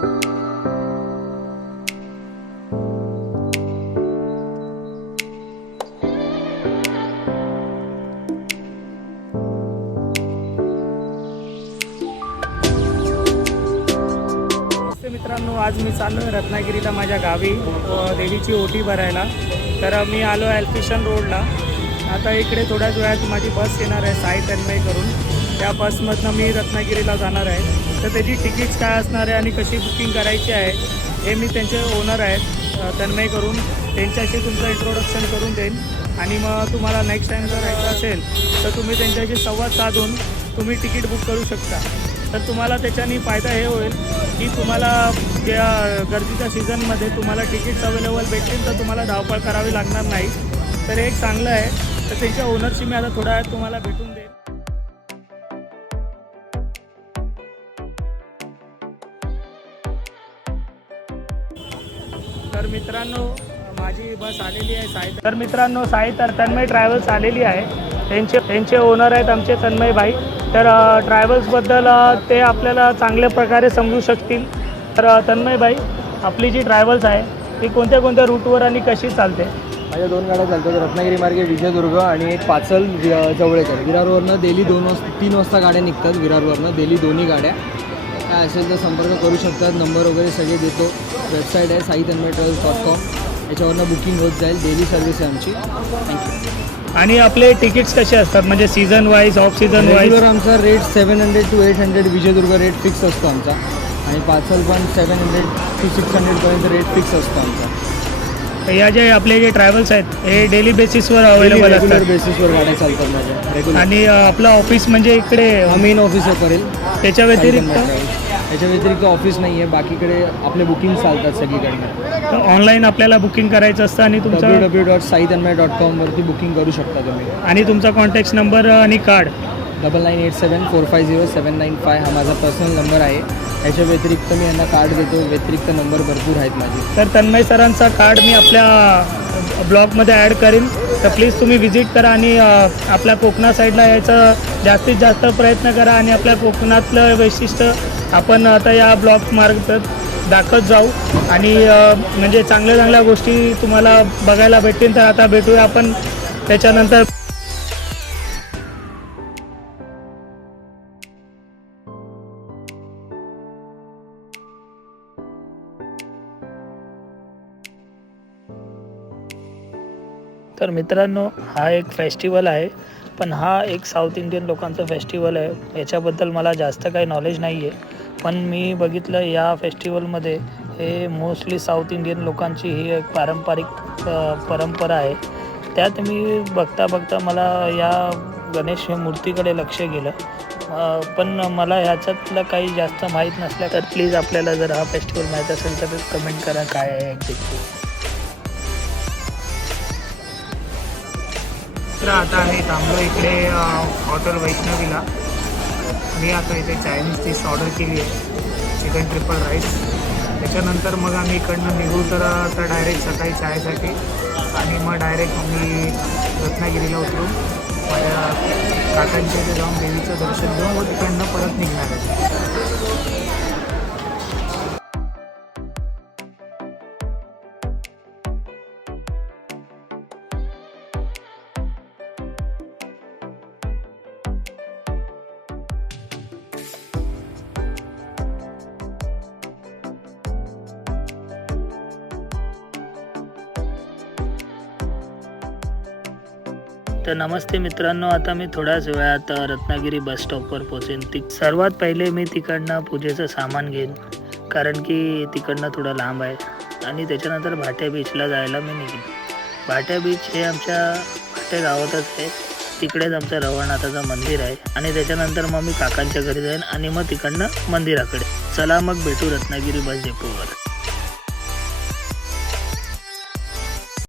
मित्रांनो, आज मी चाललो आहे रत्नागिरीला माझ्या गावी देवीची ओटी भरायला. तर मी आलो आहे एल्फिशन रोडला. आता इकडे थोड्याच वेळात माझी बस येणार आहे साई तन्मय करून. त्या बसमधनं मी रत्नागिरीला जाणार आहे. तर त्याची तिकीट्स काय असणार आहे आणि कशी बुकिंग करायची आहे हे मी त्यांचे ओनर आहेत तन्मय करून त्यांच्याशी तुमचं इंट्रोडक्शन करून देईन. आणि मग तुम्हाला नेक्स्ट टाईम जर यायचं असेल तर तुम्ही त्यांच्याशी संवाद साधून तुम्ही तिकीट बुक करू शकता. तर तुम्हाला त्याच्याने फायदा हे होईल की तुम्हाला ज्या गर्दीच्या सीझनमध्ये तुम्हाला तिकीट्स अवेलेबल भेटतील तर तुम्हाला धावपळ करावी लागणार नाही. तर एक चांगलं आहे. तर त्यांच्या ओनरशी मी आता थोड्या वेळात तुम्हाला भेटून देईन. तर मित्रांनो, माझी बस आलेली आहे साई. तर मित्रांनो, साई तन्मय ट्रॅव्हल्स आलेली आहे. त्यांचे ओनर आहेत आमचे तन्मय भाई. तर ट्रॅव्हल्सबद्दल ते आपल्याला चांगल्या प्रकारे समजू शकतील. तर तन्मय भाई, आपली जी ट्रॅव्हल्स आहे ती कोणत्या कोणत्या रूटवर आणि कशी चालते? माझ्या 2 गाड्या चालतात. रत्नागिरी मार्गे विजयदुर्ग आणि एक पाचल जवळेकर. विरारवरनं डेली 3 वाजता गाड्या निघतात. विरारवरनं डेली दोन्ही गाड्या. काय असेल तर संपर्क करू शकतात. नंबर वगैरे सगळे देतो. वेबसाईट आहे saitanmaytravels.com. याच्यावरनं बुकिंग होत जाईल. डेली सर्व्हिस आहे आमची. थँक्यू. आणि आपले तिकीट्स कसे असतात, म्हणजे season wise, off season wise? Regular आमचा rate 700 to 800 Vijaydurg rate fix असतो आमचा. आणि पाचल पण 700 to 600पर्यंत रेट फिक्स असतो आमचा. या जे आपले जे ट्रॅव्हल्स आहेत हे डेली बेसिसवर अवेलेबल असतात? रेग्युलर बेसिसवर गाड्या चालतात माझ्या रेग्युलर. आणि आपलं ऑफिस म्हणजे इकडे मेन ऑफिस आहे करेल. त्याच्या व्यतिरिक्त ऑफिस नाही आहे. बाकीकडे आपले बुकिंग चालतात सगळीकडे. ऑनलाईन आपल्याला बुकिंग करायचं असतं आणि तुमचा www.saitanmay.com वरती बुकिंग करू शकता तुम्ही. आणि तुमचा कॉन्टॅक्ट नंबर आणि कार्ड 9987450795 हा माझा पर्सनल नंबर आहे. याच्या व्यतिरिक्त मी यांना कार्ड देतो. व्यतिरिक्त नंबर भरपूर आहेत माझे. तर तन्मय सरांचा कार्ड मी आपल्या ब्लॉगमध्ये ॲड करीन. तर प्लीज तुम्ही व्हिजिट करा आणि आपल्या कोकणा साईडला यायचा जास्तीत जास्त प्रयत्न करा. आणि आपल्या कोकणातलं वैशिष्ट्य आपण आता या ब्लॉग मार्फत दाखवत जाऊ. आणि म्हणजे चांगल्या चांगल्या गोष्टी तुम्हाला बघायला भेटतील. तर आता भेटूया आपण त्याच्यानंतर. तर मित्रांनो, हा एक फेस्टिवल आहे, पण हा एक साऊथ इंडियन लोकांचा फेस्टिवल आहे. याच्याबद्दल मला जास्त काही नॉलेज नाही आहे, पण मी बघितलं या फेस्टिवलमध्ये हे मोस्टली साऊथ इंडियन लोकांची ही एक पारंपरिक परंपरा आहे. त्यात मी बघता मला या गणेश मूर्तीकडे लक्ष गेलं. पण मला ह्याच्यातलं काही जास्त माहीत नसलं तर प्लीज आपल्याला जर हा फेस्टिवल माहीत असेल तर कमेंट करा काय आहे एक्झॅक्टली. तर आता आम्ही थांबलो इकडे हॉटेल वैष्णवीला. मी आता इथे चायनीज डिश ऑर्डर केली आहे, चिकन ट्रिपल राईस. त्याच्यानंतर मग आम्ही इकडनं निघू तर डायरेक्ट सकाळी चायसाठी. आणि मग डायरेक्ट आम्ही रत्नागिरीला उतरून माझ्या काकांच्या इथे जाऊन देवीचं दर्शन घेऊन व तिकडनं परत निघणार आहे. तर नमस्ते मित्रांनो, आता मी थोड्याच वेळात रत्नागिरी बस स्टॉपवर पोचेन. सर्वात पहिले मी तिकडनं पूजेचं सामान घेईन, कारण की तिकडनं थोडं लांब आहे. आणि त्याच्यानंतर भाट्या बीचला जायला मी निघेन. भाट्या बीच हे आमच्या भाट्या गावातच आहे. तिकडेच आमचं रवळनाथाचं मंदिर आहे. आणि त्याच्यानंतर मग मी काकांच्या घरी जाईन आणि मग तिकडनं मंदिराकडे. चला मग भेटू रत्नागिरी बस डेपोवर.